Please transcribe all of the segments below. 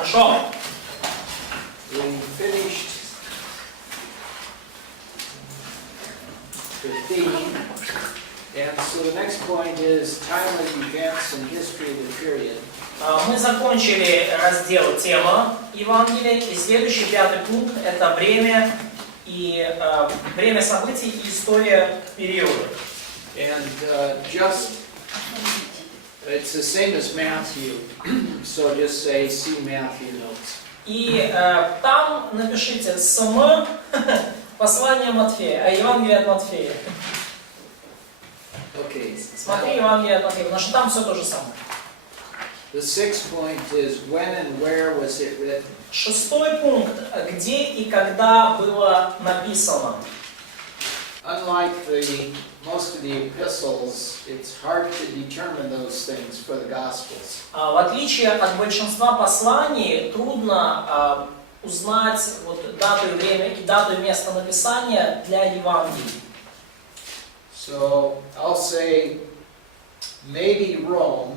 Хорошо. We finished 15. And so the next point is timely events and history of the period. Мы закончили раздел «Тема Евангелия», и следующий, 5-й пункт, это время событий и история периода. And it's the same as Matthew, so just say see Matthew notes. И там напишите «СМ» послание Матфея, Евангелие от Матфея. Okay. Смотри Евангелие от Матфея, потому что там все то же самое. The sixth point is when and where was it written? 6-й пункт, где и когда было написано. Unlike most of the epistles, it's hard to determine those things for the Gospels. В отличие от большинства посланий, трудно узнать дату и время и дату и место написания для Евангелий. So I'll say maybe Rome.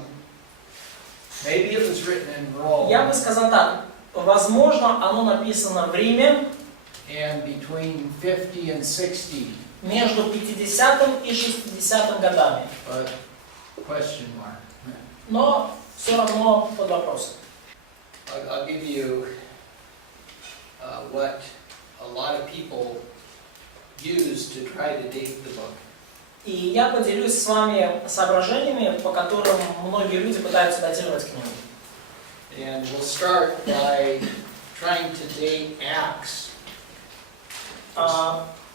Maybe it was written in Rome. Я бы сказал так, возможно, оно написано в Риме. And between 50 and 60. Между 50-м и 60-м годами. But question mark. Но все равно под вопросом. I'll give you what a lot of people use to try to date the book. И я поделюсь с вами соображениями, по которым многие люди пытаются датировать книгу. And we'll start by trying to date Acts.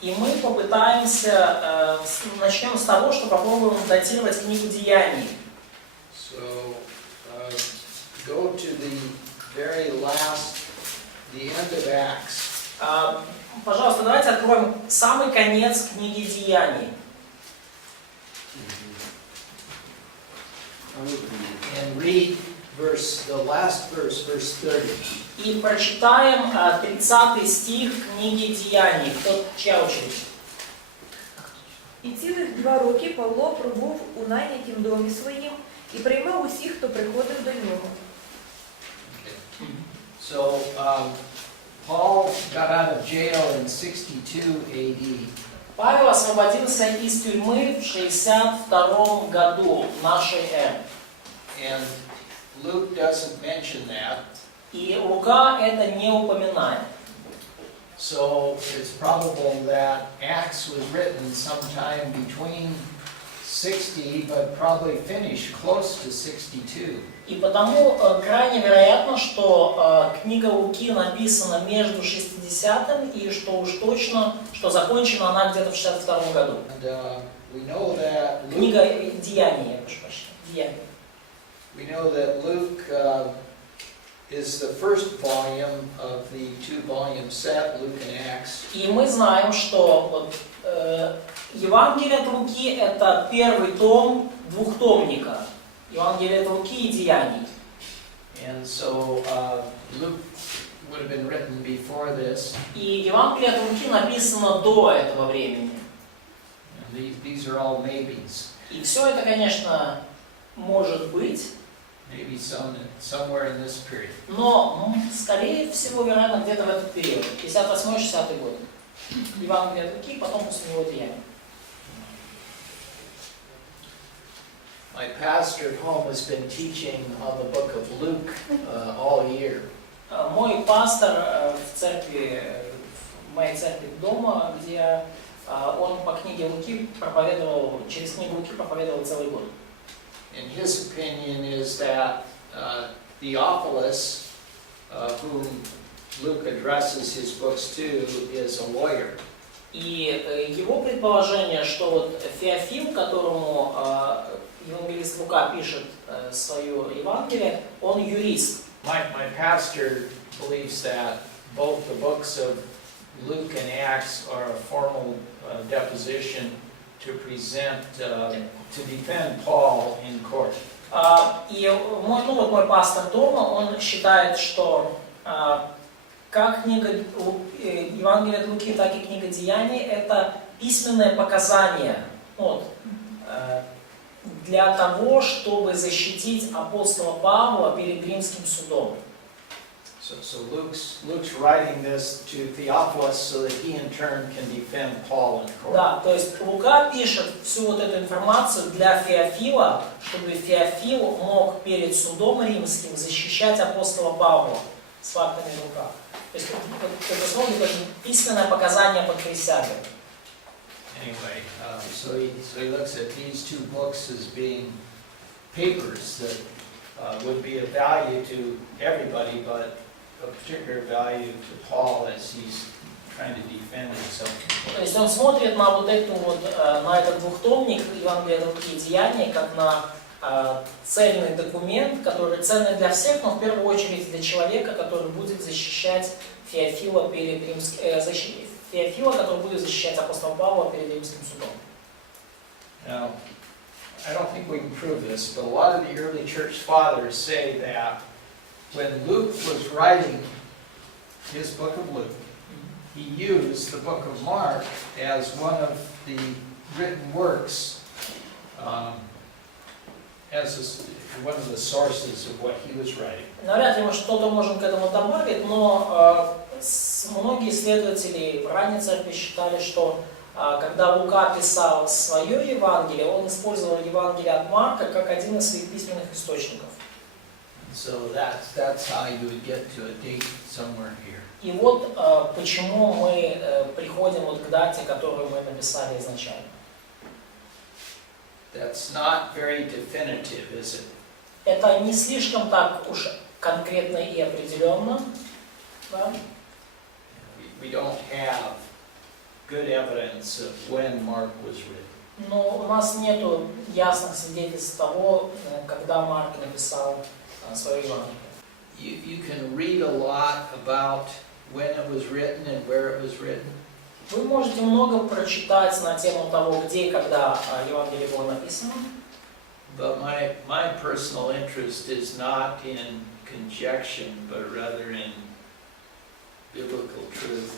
И мы попытаемся, начнем с того, что попробуем датировать книгу Деяний. So go to the very last, the end of Acts. Пожалуйста, давайте откроем самый конец книги Деяний. And read the last verse, verse 30. И прочитаем 30 стих книги Деяний. Чья очередь? І цілих 2 роки Павло пробув у найнятім домі своїм і приймав усіх, хто приходив до нього. So Paul got out of jail in 62 AD. Павел освободился из тюрьмы в 62 году нашей эры. And Luke doesn't mention that. И Лука это не упоминает. So it's probable that Acts was written sometime between 60, but probably finished close to 62. И потому крайне вероятно, что книга Луки написана между 60-м и что уж точно, что закончена она где-то в 62 году. And we know that Luke, Книга Деяний, я прошу прощения. Деяний. we know that Luke is the first volume of the 2-volume set, Luke and Acts. И мы знаем, что Евангелие от Луки это первый том двухтомника. Евангелие от Луки и Деяний. And so Luke would have been written before this. И Евангелие от Луки написано до этого времени. And these are all maybes. И все это, конечно, может быть. Maybe somewhere in this period. Но, скорее всего, вероятно, где-то в этот период. 58-60 год. Евангелие от Луки, потом после него Деяния. My pastor at home has been teaching on the book of Luke all year. Мой пастор в церкви, в моей церкви дома, где он по книге Луки проповедовал, через книгу Луки проповедовал целый год. And his opinion is that Theophilus, whom Luke addresses his books to, is a lawyer. И его предположение, что вот Феофил, которому евангелист Лука пишет свое Евангелие, он юрист. My pastor believes that both the books of Luke and Acts are a formal deposition to present, to defend Paul in court. И мой пастор дома, он считает, что как книга Евангелия от Луки, так и книга Деяний это письменное показание для того, чтобы защитить апостола Павла перед римским судом. So Luke's writing this to Theophilus so that he in turn can defend Paul in court. Да, то есть Лука пишет всю вот эту информацию для Феофила, чтобы Феофил мог перед судом римским защищать апостола Павла с фактами в руках. То есть это слово это письменное показание под присягой. Anyway, so he looks at these two books as being papers that would be of value to everybody, but of particular value to Paul as he's trying to defend himself. То есть он смотрит на вот эту вот, на этот двухтомник Евангелия от Луки и Деяний, как на цельный документ, который ценный для всех, но в первую очередь для человека, который будет защищать Феофила перед Феофила, который будет защищать апостола Павла перед римским судом. Now, I don't think we can prove this, but a lot of the early church fathers say that when Luke was writing his book of Luke, he used the book of Mark as one of the written works, as one of the sources of what he was writing. Навряд ли мы что-то можем к этому добавить, но многие исследователи в ранней церкви считали, что когда Лука писал свое Евангелие, он использовал Евангелие от Марка как один из своих письменных источников. So that's how you would get to a date somewhere here. И вот почему мы приходим вот к дате, которую мы написали изначально. That's not very definitive, is it? Это не слишком так уж конкретно и определенно. Да? We don't have good evidence of when Mark was written. Но у нас нету ясных свидетельств того, когда Марк написал свое Евангелие. You can read a lot about when it was written and where it was written. Вы можете много прочитать на тему того, где и когда Евангелие было написано. But my personal interest is not in conjecture, but rather in biblical truth.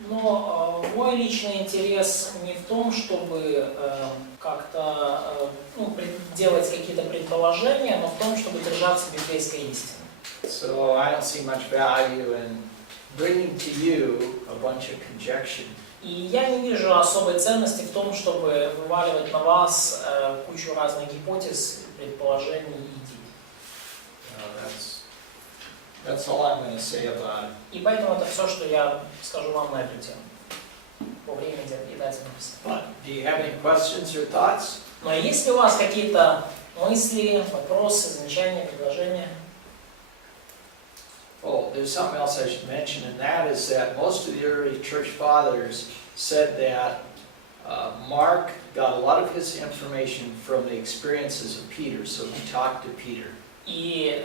Но мой личный интерес не в том, чтобы как-то делать какие-то предположения, но в том, чтобы держаться библейской истины. So I don't see much value in bringing to you a bunch of conjecture. И я не вижу особой ценности в том, чтобы вываливать на вас кучу разных гипотез, предположений и идей. That's all I'm going to say about it. И поэтому это все, что я скажу вам на эту тему. По времени и дате написано. But do you have any questions or thoughts? Но есть ли у вас какие-то мысли, вопросы, замечания, предложения? Oh, there's something else I should mention, and that is that most of the early church fathers said that Mark got a lot of his information from the experiences of Peter, so he talked to Peter. И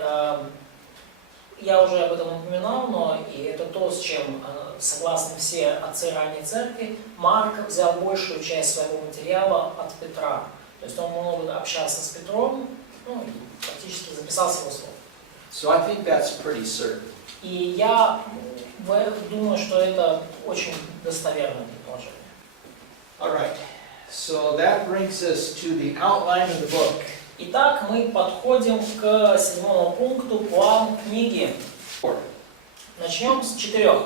я уже об этом упоминал, но и это то, с чем согласны все отцы ранней церкви. Марк взял большую часть своего материала от Петра. То есть он много общался с Петром, и практически записал его слово. So I think that's pretty certain. И я думаю, что это очень достоверное предположение. All right. So that brings us to the outline of the book. Итак, мы подходим к 7-му пункту, план книги. Начнем с 4.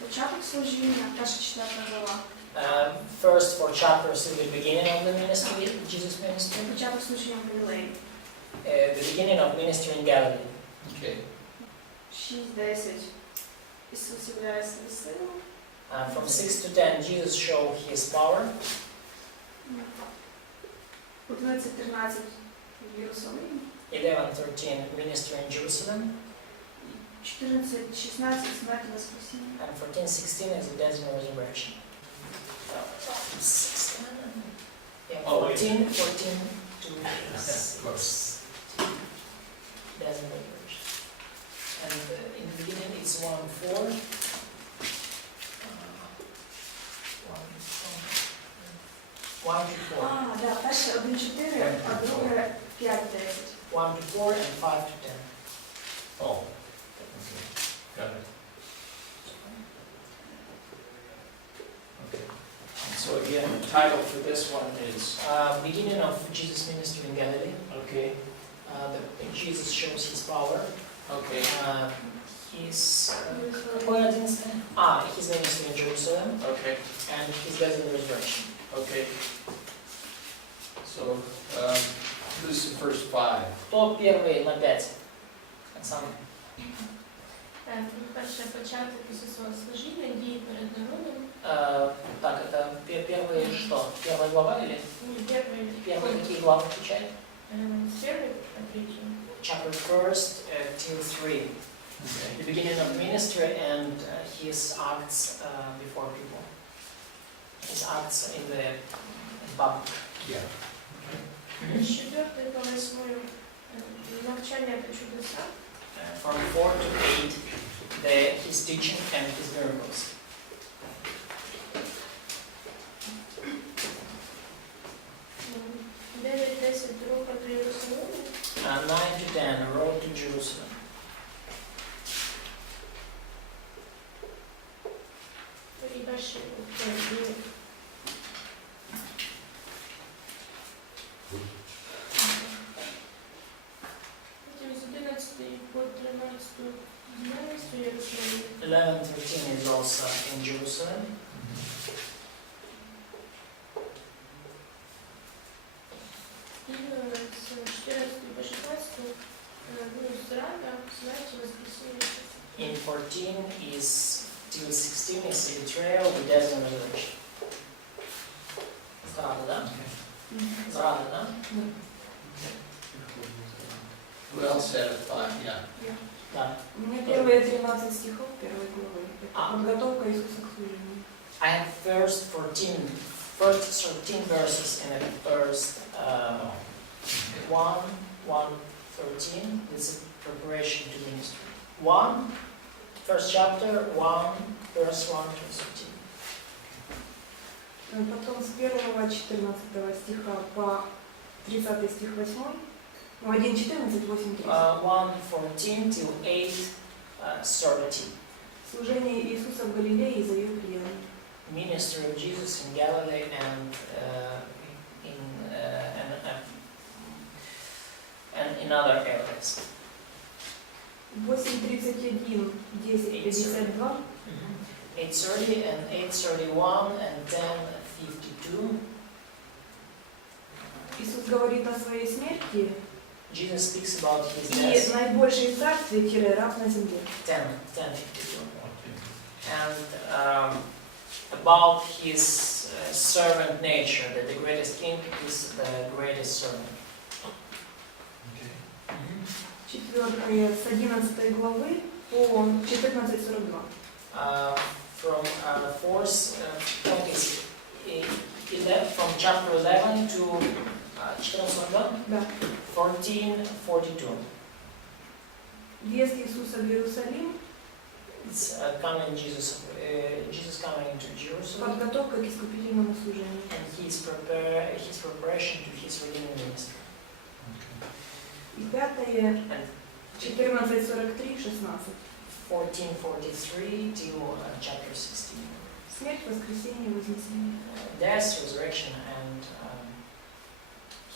Початок служіння, перша 4 глава. First 4 chapters is the beginning of the ministry, Jesus' ministry. Початок служіння в Галілеї. The beginning of ministry in Galilee. Okay. 6-10. Ісус являє свою силу. From 6 to 10, Jesus showed his power. 11-13 в Єрусалимі. 11-13, ministry in Jerusalem. 14-16 смерть і воскресіння. And 14-16 is the death and resurrection. 14 to 6. Death and resurrection. And in the beginning it's 1-4. 1 to 4. Да, перше 1-4, а друге 5-10. 1 to 4 and 5 to 10. Oh. Okay. Got it. Okay. And so again, the title for this one is Beginning of Jesus' ministry in Galilee. okay. Jesus shows his power. Okay. His какой 11? His ministry in Jerusalem Okay. and his death and resurrection. Okay. So, who's the first five? Кто первый на 5? Оксана. Перше початок Ісусового служіння, дії перед народом. Так, это первые что? Первая глава или? Первые какие главы включают? З першої по третю. Chapter 1st till 3. Okay. The beginning of ministry and his acts before people. His acts in the public. Yeah. З 4 по 8 навчання та чудеса. From 4 to 8, his teaching and his miracles. 9-10 дорога до Єрусалиму. 9 to 10, road to Jerusalem. І перші дії. Потім з 11 по 13 діяльність у Єрусалимі. 11-13 is also in Jerusalem. І з 14 по 16 зрада, смерть, воскресіння. In 14 is till 16 is the betrayal, the death and resurrection. Зрада, да? Зрада, да? Who else had 5? Yeah. Да. У меня первые 13 стихов первой главы. Это подготовка Иисуса к служению. I have first 13 verses in the first 1:13. This is preparation to ministry. 1, first chapter, 1, verse 1 to 13. Потом с 1-14 стиха по 30 стих 8. 1:14, 8:30. 1:14 till 8:30. Служение Иисуса в Галилее и за ее пределами. Ministry of Jesus in Galilee and in other areas. 8:31, 10:52. 8:30 and 8:31 and 10:52. Иисус говорит о своей смерти Jesus speaks about his и death. наибольшее царствие – раб на земле. 10:52. And about his servant nature, that the greatest king is the greatest servant. Okay. Четвертое с 11 главы по 14:42. From from chapter 11 to 14:42. Да. 14:42. Въезд Иисуса в Иерусалим, It's Jesus coming into Jerusalem, подготовка к искупительному служению. and his preparation to his redeeming ministry. И пятое And 14:43-16. 14:43 till chapter 16. Смерть, воскресение, вознесение. Death, resurrection, and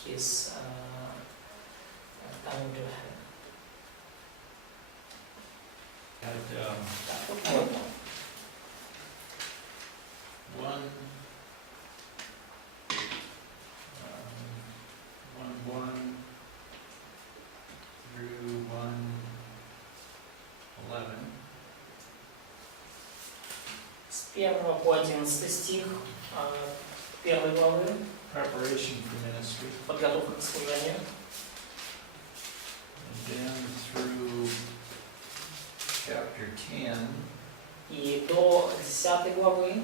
his coming to heaven. And, Вот. 1 through 1:11. С 1 по 11 стих 1 главы, Preparation for ministry. подготовка к служению. And then through chapter 10, И до 10 главы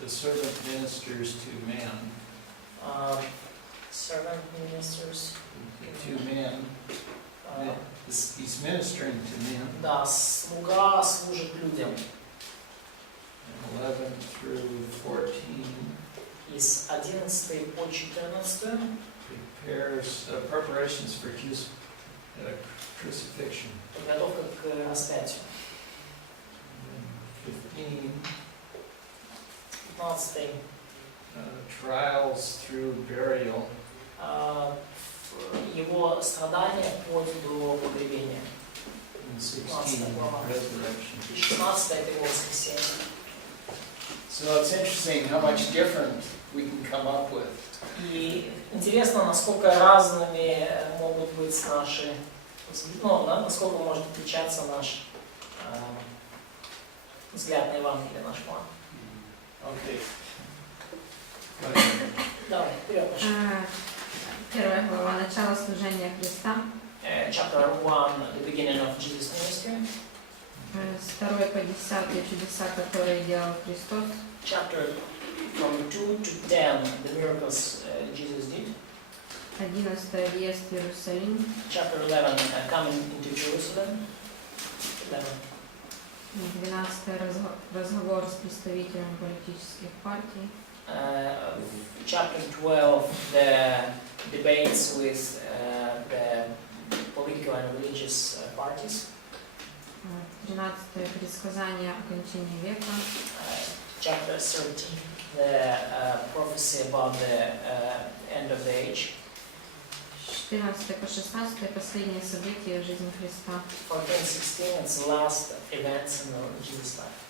the servant ministers to men. servant ministers. To men. He's ministering to men. Да, слуга служит людям. 11 through 14 Из 11 по 14 prepares preparations for crucifixion. подготовка к распятию. 15 15 trials through burial. Его страдания вплоть до погребения. And 16, resurrection. И 16 это его воскресение. So it's interesting how much different we can come up with. И интересно, насколько разными могут быть наши, ну, насколько может отличаться наш взгляд на Евангелие, наш план. Okay. Давай, вперед, Маша. Первая глава «Начало служения Христа». Chapter 1, the beginning of Jesus' ministry. С 2 по 10 чудеса, которые делал Христос. Chapter from 2 to 10, the miracles Jesus did. 11 въезд в Иерусалим. Chapter 11, coming into Jerusalem. 12 разговор с представителями политических партий. Chapter 12, the debates with the political and religious parties. 13 предсказание окончания века. Chapter 13, the prophecy about the end of the age. 14 по 16 последние события в жизни Христа. 14-16, it's the last events in Jesus' life.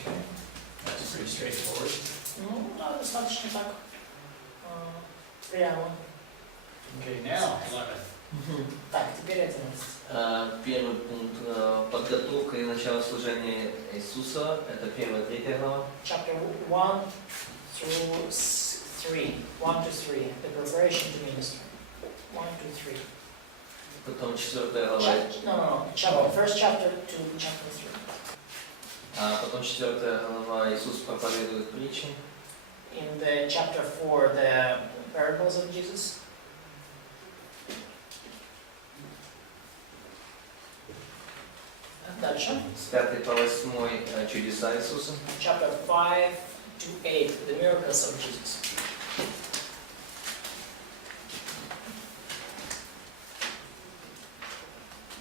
Okay. That's pretty straightforward. Ну, да, достаточно так прямо. Okay, now, Так, теперь 11. Первый пункт – подготовка и начало служения Иисуса. Это 1-3 глава. Chapter 1 through 3. 1 to 3. The preparation to ministry. 1 to 3. Потом 4 глава. Chapter, first chapter to chapter 3. Потом 4 глава. Иисус проповедует притчи. In the chapter 4, the parables of Jesus. Дальше. С 5 по 8 чудеса Иисуса. Chapter 5 to 8, the miracles of Jesus.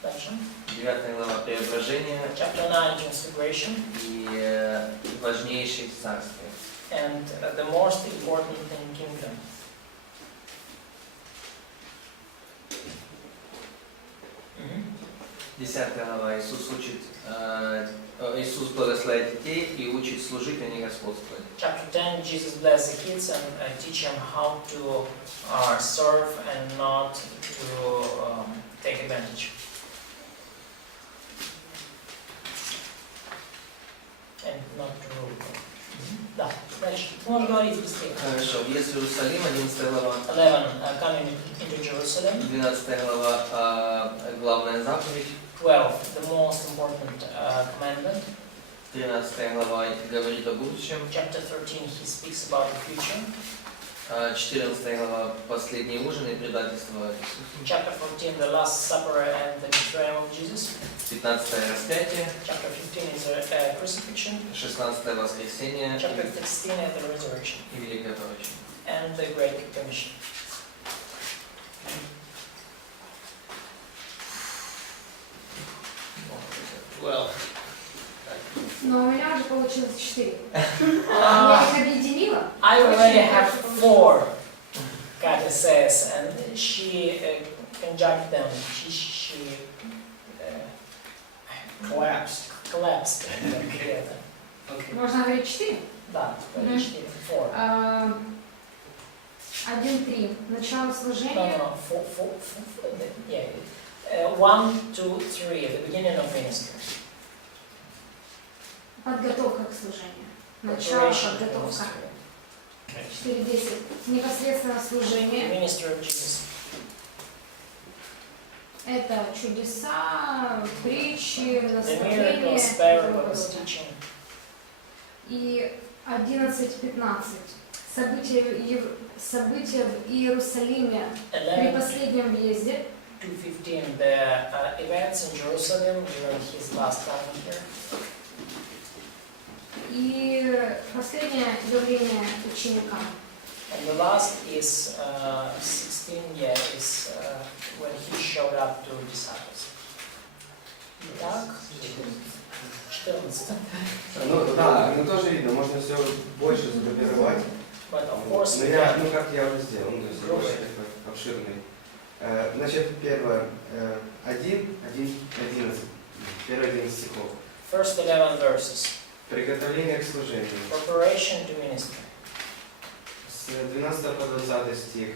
Дальше. 9 глава преображения Chapter 9, transfiguration. и важнейшие царствия. And the most important thing, kingdom. Mhm. 10 глава. Иисус благословляет детей и учит служить, а не господствовать. Chapter 10, Jesus blesses the kids and teach them how to serve and not to take advantage. And not to rule. Да, дальше. Можешь говорить быстрее. Хорошо. Въезд в Иерусалим, 11 глава. 11, coming into Jerusalem. 12 глава, главная заповедь. 12, the most important commandment. 13 глава говорит о будущем. Chapter 13, he speaks about the future. 14 глава последний ужин и предательство Иисуса. Chapter 14, the Last Supper and the betrayal of Jesus. 15 распятие. Chapter 15 is a crucifixion. 16 воскресение Chapter 16 is the resurrection. и великое поручение. And the Great Commission. well, Но у меня уже получилось 4. Я Uh, их объединила. I already have 4, Katya says, and she conjuncted them. She collapsed. collapsed them together. Okay. Можно говорить 4? Да, Мгм. 4, 4. 1-3. Начало No, служения. no, 4, yeah. 1, 2, 3, the beginning of ministry. Подготовка к служению. Начало, Preparation to подготовка. ministry. 4-10. Непосредственно служение. Ministry of Jesus. Это чудеса, притчи, The наставления. miracles, parables, teaching. И 11-15. События в Иерусалиме при 11 последнем въезде. to 15, the events in Jerusalem during his last time here. И последнее явление ученикам. And the last is 16, is when he showed up to disciples. Итак, 14. Ну да, ну тоже видно, можно все больше сгруппировать. But of course, Но я, ну как я уже сделал, ну то есть больше такой обширный. Значит, первое, 11 первые 11 стихов. first 11 verses. Приготовление к служению. Preparation to ministry. С 12 по 20 стих.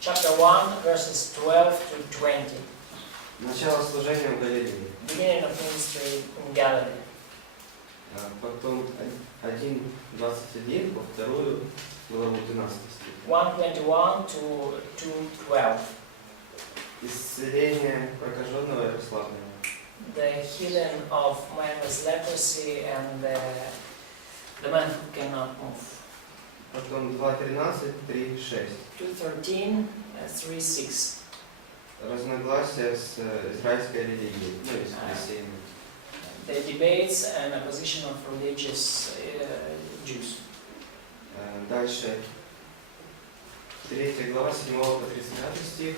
Chapter 1, verses 12 to 20. Начало служения в Галилее. Beginning of ministry in Galilee. Потом 1:21 по вторую главу 12 стих. 1:21 to 2:12. Исцеление прокаженного и расслабленного. The healing of man with leprosy and the man who cannot move. Потом 2:13, 3:6. 2:13, 3:6. Разногласия с израильской религией, ну и с христианами. The debates and opposition of religious Jews. Дальше 3 глава 7 по 35 стих.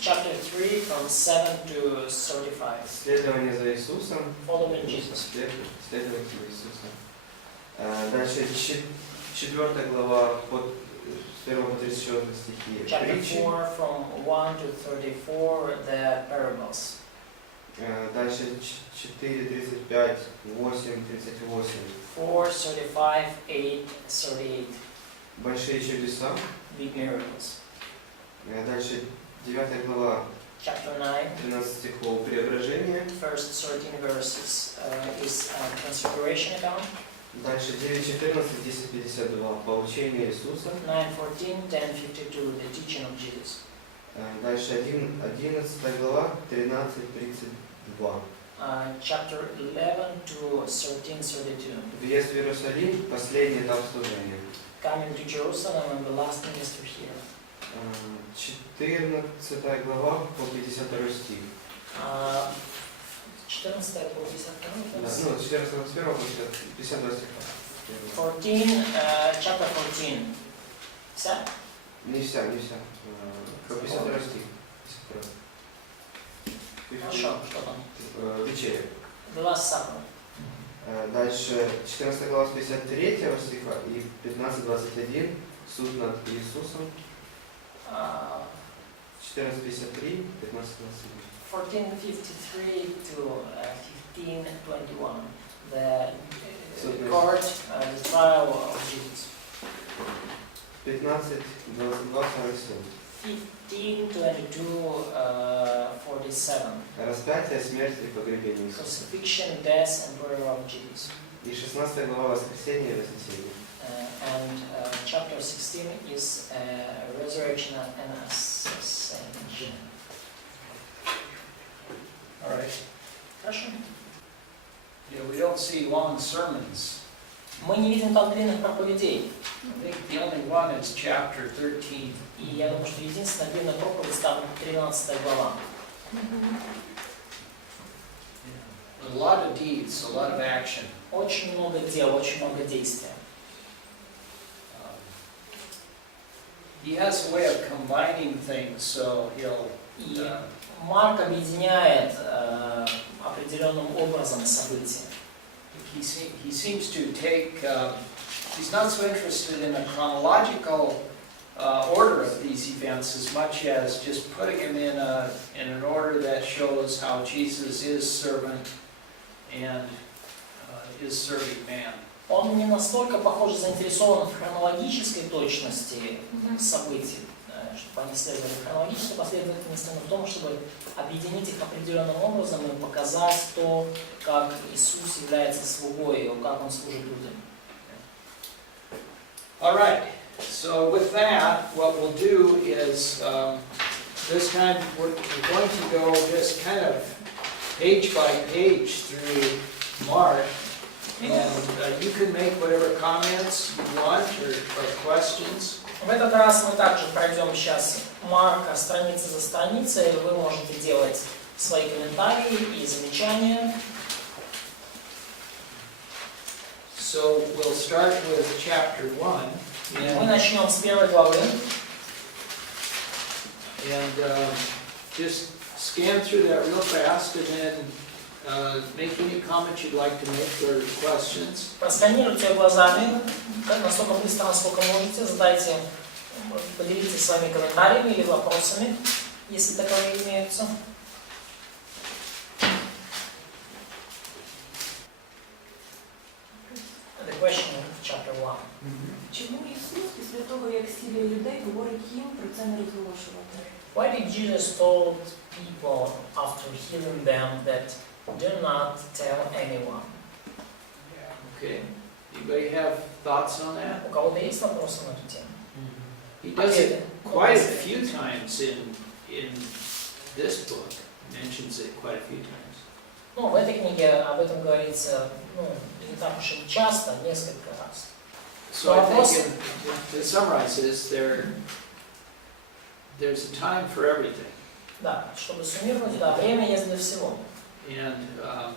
Chapter 3 from 7 to 35. Следование за Иисусом. Following Jesus. Следовать за Иисусом. Дальше 4 глава с 1 по 34 стихи. Chapter Притчи. 4 from 1 to 34, the parables. Дальше 4, 35, 8, 38. 4, 35, 8, 38. Большие чудеса. Big miracles. Дальше 9 глава, Chapter 9, 13 стихов. Преображение. first 13 verses is a transfiguration account. Дальше 9:14, 10:52. Поучение Иисуса. 9:14, 10:52, the teaching of Jesus. Дальше 11 глава, 13:32. Chapter 11 to 13:32. Въезд в Иерусалим, последний этап служения. Coming to Jerusalem and the last ministry here. 14 глава по 52 стих. 14 по 52. Да, ну, 14 с 1 по 52 стиха. 14, chapter 14. Вся? Не вся. По 52 стих. 52. Хорошо, что там? Вечеря. The last supper. Дальше 14 глава с 53 стиха и 15:21. Суд над Иисусом. 14:53, 15:21. 14:53 to 15:21. The Суд court, the trial of Jesus. 15:22, 47. 15:22, 47. Распятие, смерть и погребение Иисуса. Crucifixion, death, and burial of Jesus. И 16 глава воскресения и вознесения. And chapter 16 is resurrection and ascension. All right. Хорошо. Yeah, we don't see long sermons. Мы не видим там длинных проповедей. I think the only one is chapter 13. И я думаю, что единственная длинная проповедь там 13 глава. A lot of deeds, a lot of action. Очень много дел, очень много действия. He has a way of combining things, so he'll. И Марк объединяет определенным образом события. He seems to take. He's not so interested in a chronological order of these events as much as just putting them in an order that shows how Jesus is servant and is serving man. Он не настолько, похоже, заинтересован в хронологической точности событий, чтобы они следовали в хронологической последовательности, но в том, чтобы объединить их определенным образом и показать то, как Иисус является слугой, и как Он служит людям. All right. So with that, what we'll do is this time we're going to go just kind of page by page through Mark. And you can make whatever comments you want or questions. В этот раз мы также пройдем сейчас Марка страница за страницей, и вы можете делать свои комментарии и замечания. So we'll start with chapter 1. Мы начнем с первой главы. And just scan through that real fast and then make any comments you'd like to make or questions. Просканируйте глазами, настолько быстро, насколько можете, задайте, поделитесь своими комментариями или вопросами, если таковые имеются. The question in chapter 1. Чому Ісус після того, як зцілює людей, говорить їм про це не розголошувати? Why did Jesus told people after healing them that do not tell anyone? Okay. Anybody have thoughts on that? У кого-то есть вопросы на эту тему? He does it quite a few times in this book. Mentions it quite a few times. Ну, в этой книге об этом говорится, не так уж и часто, несколько раз. So I think to summarize this, there's a time for everything. Да, чтобы суммировать, да, время есть для всего. And of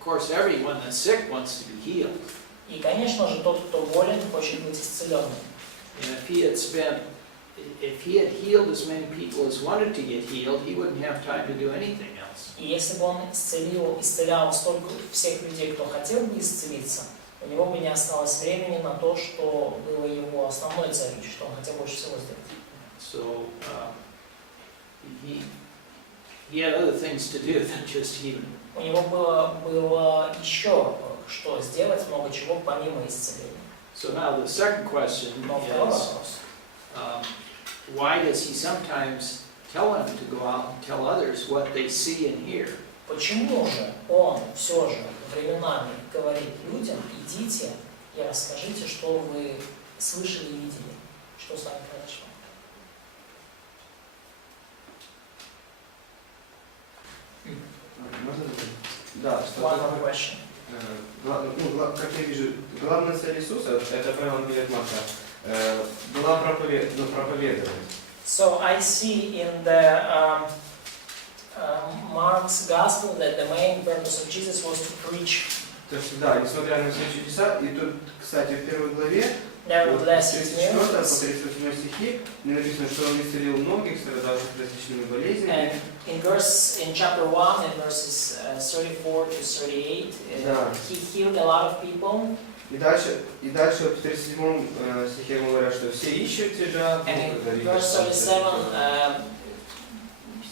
course, everyone that's sick wants to be healed. И, конечно же, тот, кто болен, хочет быть исцеленным. And if he had healed as many people as wanted to get healed, he wouldn't have time to do anything else. И если бы он исцелял столько всех людей, кто хотел бы исцелиться, у него бы не осталось времени на то, что было его основной целью, что он хотел больше всего сделать. So he had other things to do than just healing. У него было еще что сделать, много чего помимо исцеления. So now the second question Но второй is, вопрос. why does he sometimes tell them to go out and tell others what they see and hear? Почему же он все же временами говорит людям: идите и расскажите, что вы слышали и видели, что с вами произошло? Можно задать? Да, что One question. как я вижу, главная цель Иисуса, это по Евангелию от Марка, была проповедовать. So I see in the Mark's Gospel that the main purpose of Jesus was to preach. То есть, да, несмотря на все чудеса, и тут, кстати, в первой главе, Nevertheless, с his 34 по miracles, 38 стихи, мне написано, что он исцелил многих, страдавших различными болезнями. and in chapter 1, in verses 34 to 38, Да. he healed a lot of people. И дальше в 37 стихе говорят, что все ищут тебя. And in verse 37,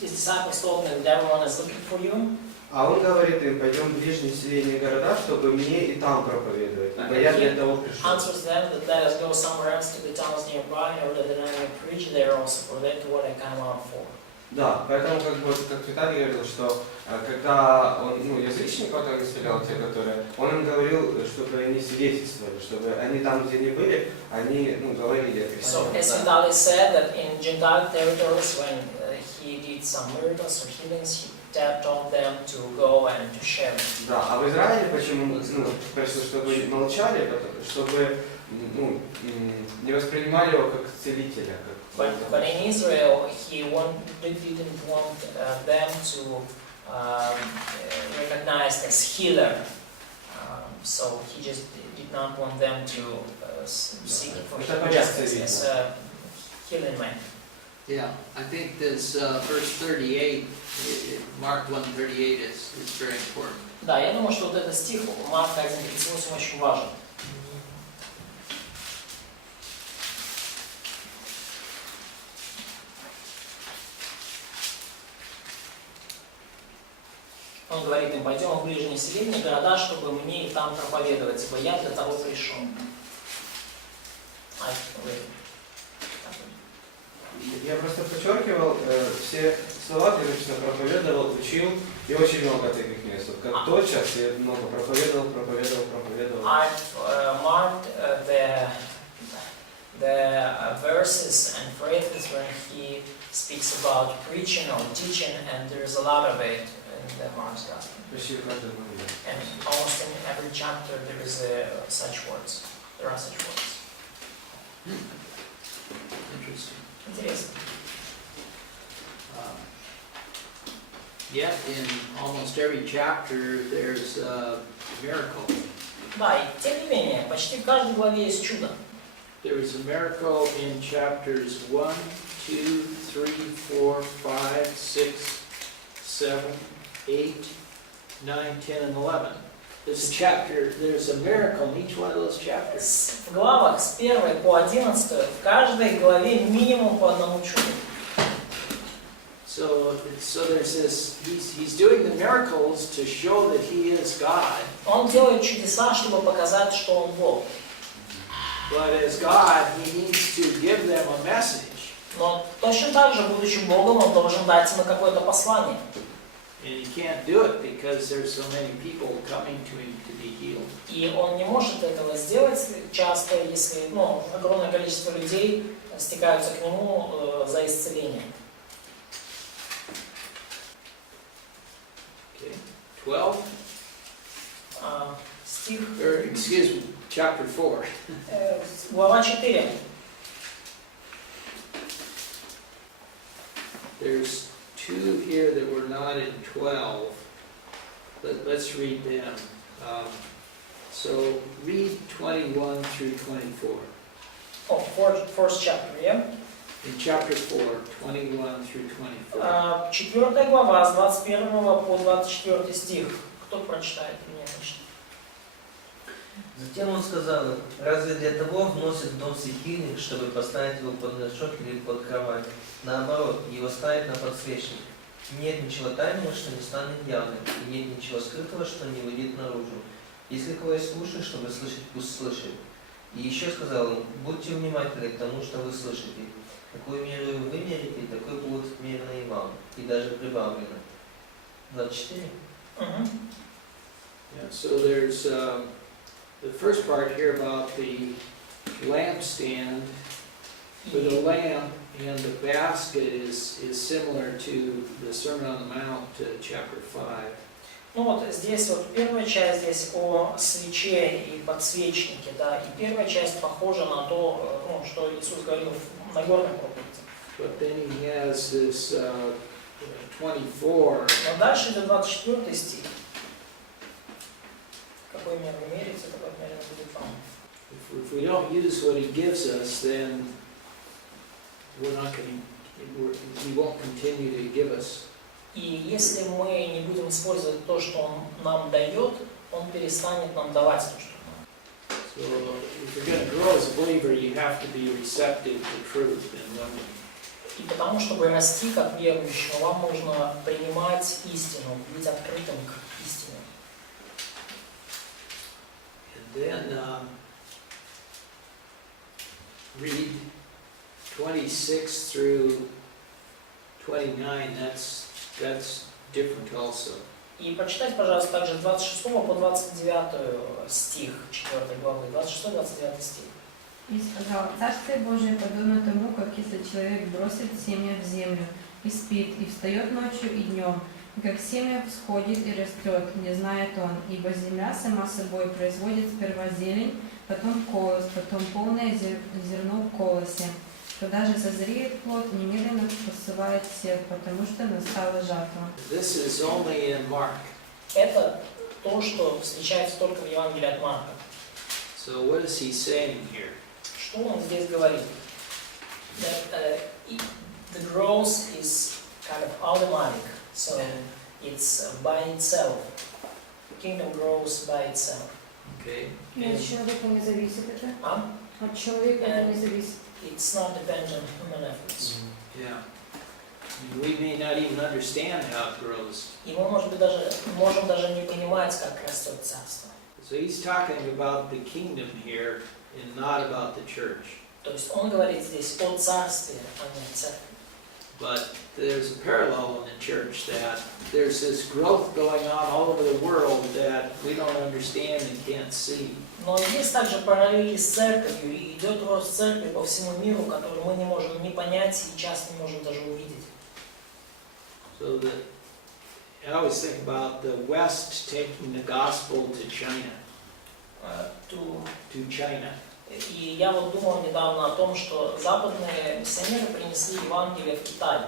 his disciples told him that everyone is looking for you. А он говорит им: пойдем в ближние селения города, чтобы мне и там проповедовать. Ибо я для того пришел. Answers them that let us go somewhere else to the towns nearby, in order that I may preach there also, for that what I come out for. Да, поэтому как Виталий говорил, что когда он язычников исцелял, те, которые, он им говорил, чтобы они свидетельствовали, чтобы они там, где не были, они говорили о Христе. So as Vitaly said, that in Gentile territories, when he did some miracles or healings, he told them to go and to share it. Да, а в Израиле почему просил, чтобы молчали, чтобы не воспринимали его как целителя, как. But in Israel, he didn't want them to recognized as healer. So he just did not want them to seek for him just as a healing man. Yeah, I think this verse 38, Mark 1:38 is very important. Да, я думаю, что вот этот стих Марка 1:38 очень важен. Он говорит им: пойдем в ближние селения, города, чтобы мне и там проповедовать, ибо я для того пришел. Я просто подчеркивал все слова, где написано проповедовал, учил, и очень много таких мест. Вот как тотчас я много проповедовал. I've marked the verses and phrases when he speaks about preaching or teaching, and there's a lot of it in the Mark's Gospel. And almost in every chapter there is such words. There are such words. Interesting. Интересно. Yet in almost every chapter there's a miracle. Да, и тем не менее, почти в каждой главе есть чудо. There is a miracle in chapters 1, 2, 3, 4, 5, 6, 9, 10, and 11. There's a chapter, there's a miracle in each one of those chapters. В главах с 1 по 11 в каждой главе минимум по одному чуду. So there's this, he's doing the miracles to show that he is God. Он делает чудеса, чтобы показать, что он Бог. But as God, he needs to give them a message. Но точно так же, будучи Богом, он должен дать им какое-то послание. And he can't do it because there's so many people coming to him to be healed. И он не может этого сделать часто, если огромное количество людей стекаются к нему за исцелением. Okay. 12, Стих, or excuse me, chapter 4. глава 4. There's two here that were not in 12. Let's read them. So read 21 through 24. First chapter, yeah? In chapter 4, 21 through 24. 4 глава, с 21 по 24 стих. Кто прочитает мне? Затем он сказал им: разве для того вносят в дом светильник, чтобы поставить его под горшок или под кровать? Наоборот, его ставят на подсвечник. Нет ничего тайного, что не станет явным, и нет ничего скрытого, что не выйдет наружу. Если кого есть уши, чтобы слышать, пусть слышит. И еще сказал им: будьте внимательны к тому, что вы слышите. Какую меру вы мерите, такой будет мерено и вам, и даже прибавлено. 24. Yeah, so there's the first part here about the lampstand for the lamp, and the basket is similar to the Sermon on the Mount, chapter 5. Ну вот здесь вот первая часть здесь о свече и подсвечнике, да, и первая часть похожа на то, что Иисус говорил в Нагорной проповеди. But then he has this 24. Но дальше идет 24 стих. Какой меру мерите, такой меру будет вам. If we don't use what he gives us, then we're not going to, he won't continue to give us. И если мы не будем использовать то, что он нам дает, он перестанет нам давать то, что нам. So if you're going to grow as a believer, you have to be receptive to truth. И потому, чтобы расти как верующему, вам нужно принимать истину, быть открытым к истине. And then read 26 through 29. That's different also. И прочитайте, пожалуйста, также с 26 по 29 стих 4 главы, 26-29 стих. И сказал: Царствие Божие подобно тому, как если человек бросит семя в землю, и спит, и встает ночью и днем, и как семя всходит и растет, не знает он, ибо земля сама собой производит сперва зелень, потом колос, потом полное зерно в колосе. Когда же созреет плод, немедленно посылает сев, потому что настала жатва. This is only in Mark. Это то, что встречается только в Евангелии от Марка. So what is he saying here? Что он здесь говорит? That the growth is kind of automatic, so it's by itself. The kingdom grows by itself. Okay. И от человека не зависит это? От человека это не зависит. It's not dependent on human efforts. Yeah. We may not even understand how it grows. И мы, может быть, можем даже не понимать, как растет царство. So he's talking about the kingdom here and not about the church. То есть он говорит здесь о царстве, а не о церкви. But there's a parallel in the church that there's this growth going on all over the world that we don't understand and can't see. Но есть также параллели с церковью, и идет рост церкви по всему миру, который мы не можем ни понять и часто не можем даже увидеть. So that I always think about the West taking the gospel to China. To China. И я вот думал недавно о том, что западные миссионеры принесли Евангелие в Китай.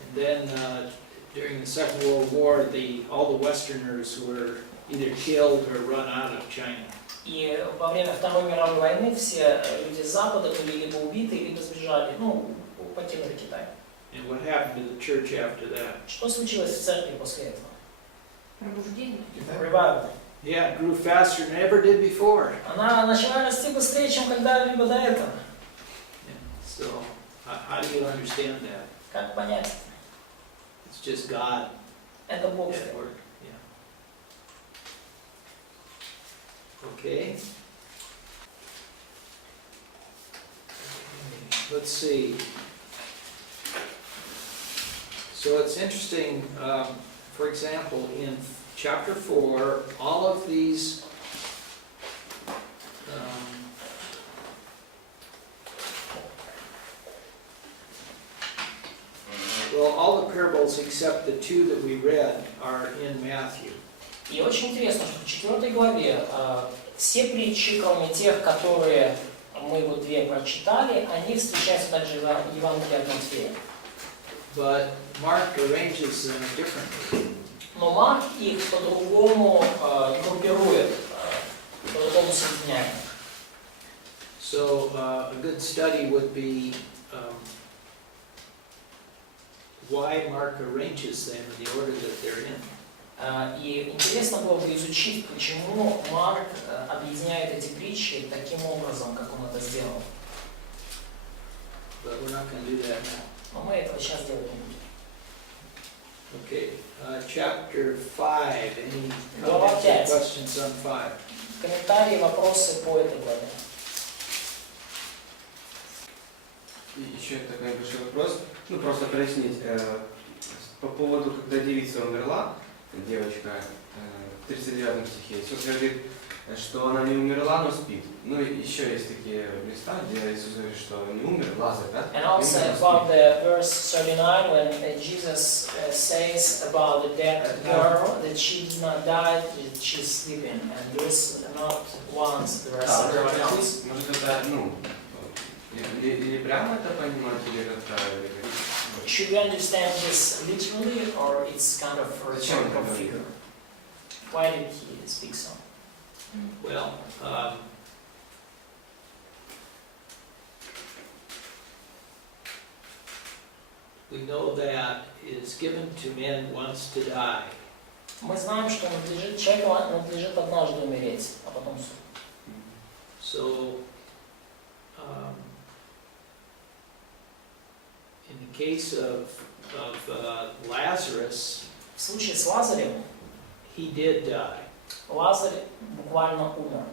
And then during the Second World War, all the Westerners were either killed or run out of China. И во время Второй мировой войны все люди с Запада были либо убиты, либо сбежали, покинули Китай. And what happened to the church after that? Что случилось в церкви после этого? Пробуждение. Revival. Yeah, it grew faster than it ever did before. Она начала расти быстрее, чем когда-либо до этого. So, how do you understand that? Как понять? It's just God Это Бог at сделал. work. Yeah. Okay. Let's see. So it's interesting, for example, in chapter 4, all of these well, all the parables except the two that we read are in Matthew. И очень интересно, что в 4 главе все притчи, кроме тех, которые мы вот две прочитали, они встречаются также в Евангелии от Матфея. But Mark arranges them differently. Но Марк их по-другому группирует, по-другому соединяет. So a good study would be why Mark arranges them in the order that they're in. И интересно было бы изучить, почему Марк объединяет эти притчи таким образом, как он это сделал. But we're not going to do that now. Но мы этого сейчас делать не будем. Okay, chapter 5. Any Глава comments or 5. questions on 5? Комментарии, вопросы по этой главе. И еще такой небольшой вопрос, ну просто прояснить, по поводу, когда девица умерла, девочка, в 39 стихе, Иисус говорит, что она не умерла, но спит. Ну и еще есть такие места, где Иисус говорит, что не умер, Лазарь, да? And also about the verse 39 when Jesus says about the dead girl that she did not die, that she's sleeping, and there's not once there are several else. Может это, ну, или прямо это понимать, или как-то... Should we understand this literally, or it's kind of a rhetorical figure? Why did he speak so? Well, we know that it is given to men once to die. Мы знаем, что человеку надлежит однажды умереть, а потом суд. So, in the case of Lazarus, В случае с Лазарем, he did die. Лазарь буквально умер.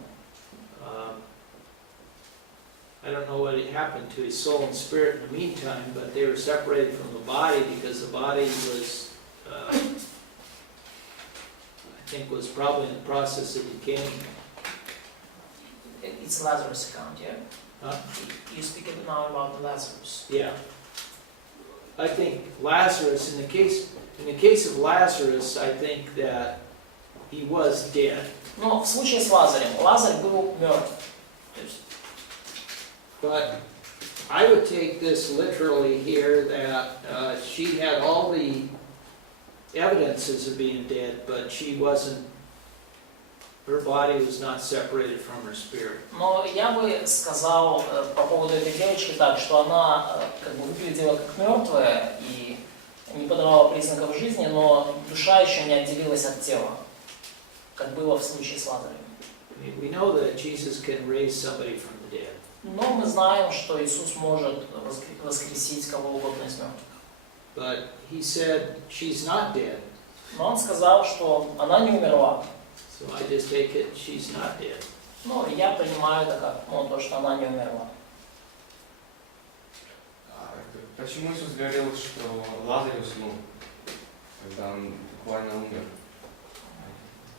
I don't know what had happened to his soul and spirit in the meantime, but they were separated from the body because the body was, I think, was probably in the process of decaying. It's Lazarus' account, yeah? Huh? You speak now about the Lazarus. Yeah. I think Lazarus, in the case of Lazarus, I think that he was dead. Но в случае с Лазарем, Лазарь был мертв. But I would take this literally here that she had all the evidences of being dead, but she wasn't, her body was not separated from her spirit. Но я бы сказал по поводу этой девочки так, что она как бы выглядела как мертвая и не подавала признаков жизни, но душа еще не отделилась от тела, как было в случае с Лазарем. We know that Jesus can raise somebody from the dead. Но мы знаем, что Иисус может воскресить кого угодно из мертвых. But he said she's not dead. Но он сказал, что она не умерла. So I just take it she's not dead. Ну, я понимаю это как, то, что она не умерла. Почему Иисус говорил, что Лазарь уснул, когда он буквально умер?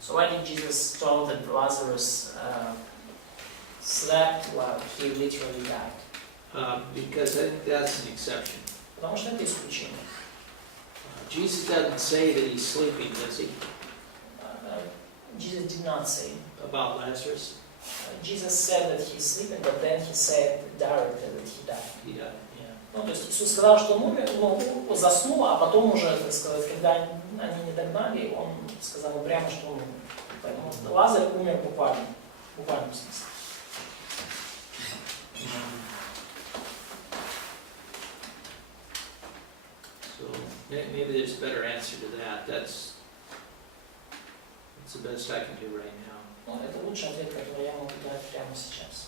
So why did Jesus tell that Lazarus slept while he literally died? Because I think that's an exception. Потому что это исключение. Jesus doesn't say that he's sleeping, does he? Jesus did not say. About Lazarus? Jesus said that he's sleeping, but then he said directly that he died. He died, yeah. Ну, то есть Иисус сказал, что он умер, заснул, а потом уже, так сказать, когда они не догнали, он сказал прямо, что он умер. Поэтому Лазарь умер буквально, в буквальном смысле. So maybe there's a better answer to that. It's the best I can do right now. Ну, это лучший ответ, который я могу дать прямо сейчас.